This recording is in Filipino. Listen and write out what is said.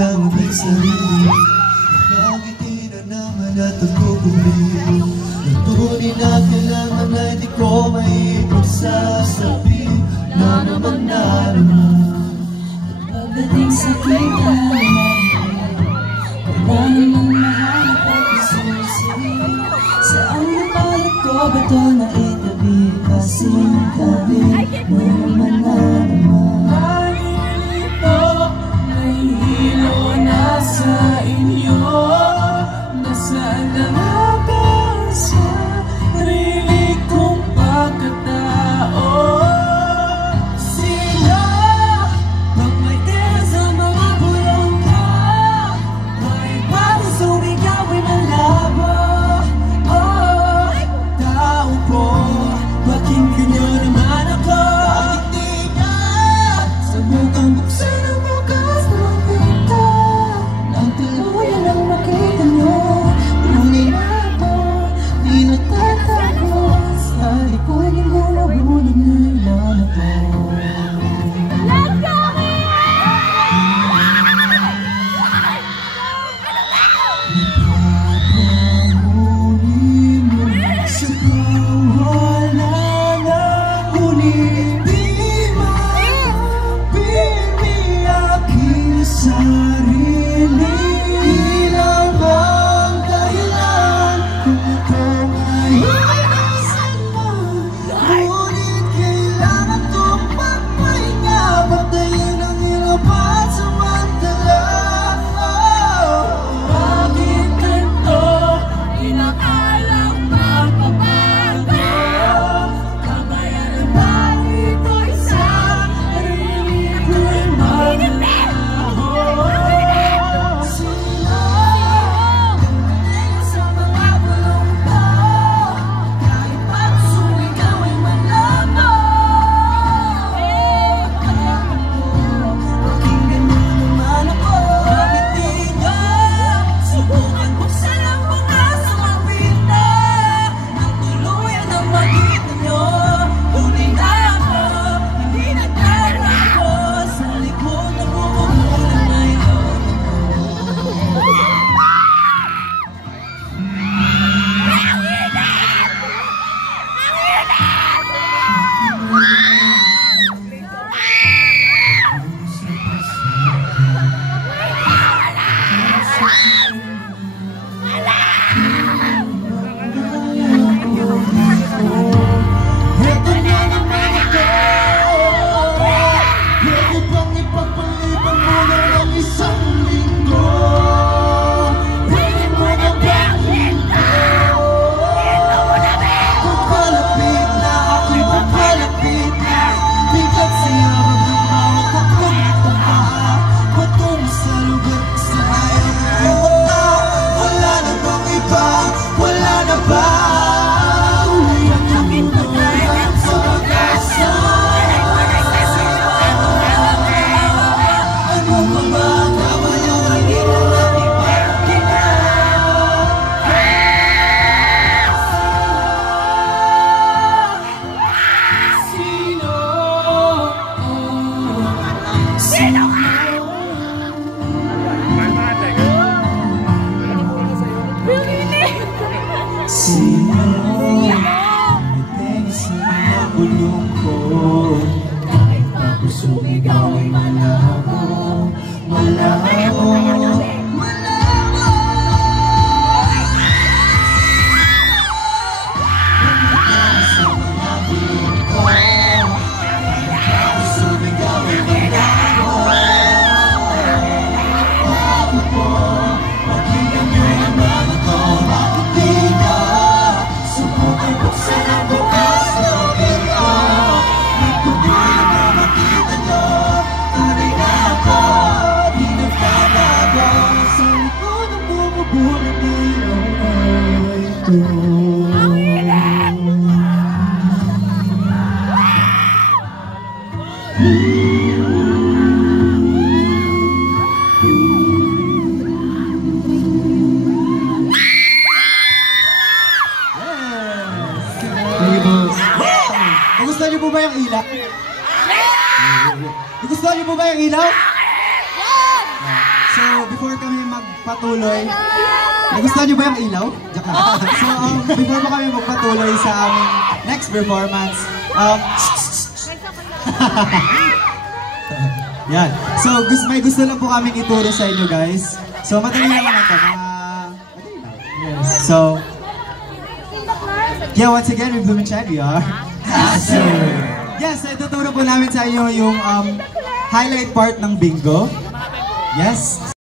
ang aming sarili. Nakangiti na naman at ako bumili. Tunay na kailangan ay di ko maipagsasabi na naman. Pagdating sa kita kailangan mong mahanap at isusi. Saan napalat ko ba ito na itabi? Kasing tabi mo naman na naman. Marito, nahihilo na sa inyo. Nasaan na nga ba sa sarili kong pagkatao? Sila, pag may tira sa mga bulong ka, may para sumigaw ay malabo. Oh, tao po, pakinggan niyo naman ako. Hindi ka, subukang buksan ang bukas ng pinto. Nang tuluyan ang makita niyo, tunay na ako, di natatago. Sa likonin mo nabulog nila na to. Sino may tenga sa mga bulong ko? Kahit pa puso ikaw ay malabo, malabo. Gusto niyo po ba yung ilaw? Gusto niyo po ba yung ilaw? So, before kami magpatuloy, nagustuhan niyo ba yung ilaw? Diyan ka. So, before kami magpatuloy sa aming next performance, yan. So, may gusto lang po kaming ituro sa inyo, guys. So, madali lang naman ito. Yes. So, yeah, once again, with Bloom and Shine, we are Yes, so ituturo po namin sa inyo yung highlight part ng bingo. Yes.